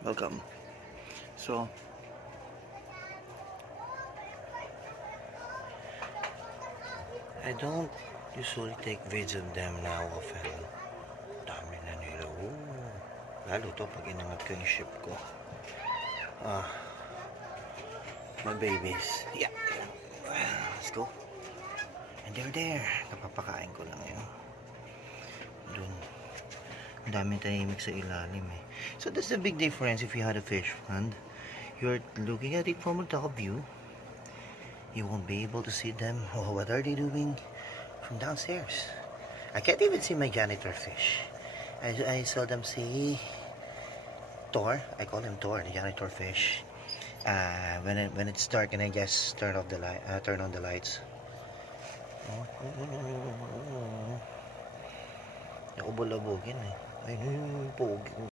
Welcome. So, I don't usually take vids of them now often. Dami na nila. Ooh. Lalo to pag inangat ko yung ship ko. My babies. Yeah. Let's go. And they're there. Napapakain ko lang yun. Dun. Ang daming tahimik sa ilalim eh. So that's the big difference if you had a fish pond. You're looking at it from a top view. You won't be able to see them. Oh, what are they doing from downstairs? I can't even see my janitor fish. I seldom see Thor. I call him Thor, the janitor fish. When it's dark and I just turn off the light, turn on the lights. Ako bulabugin eh. Ay, pogi.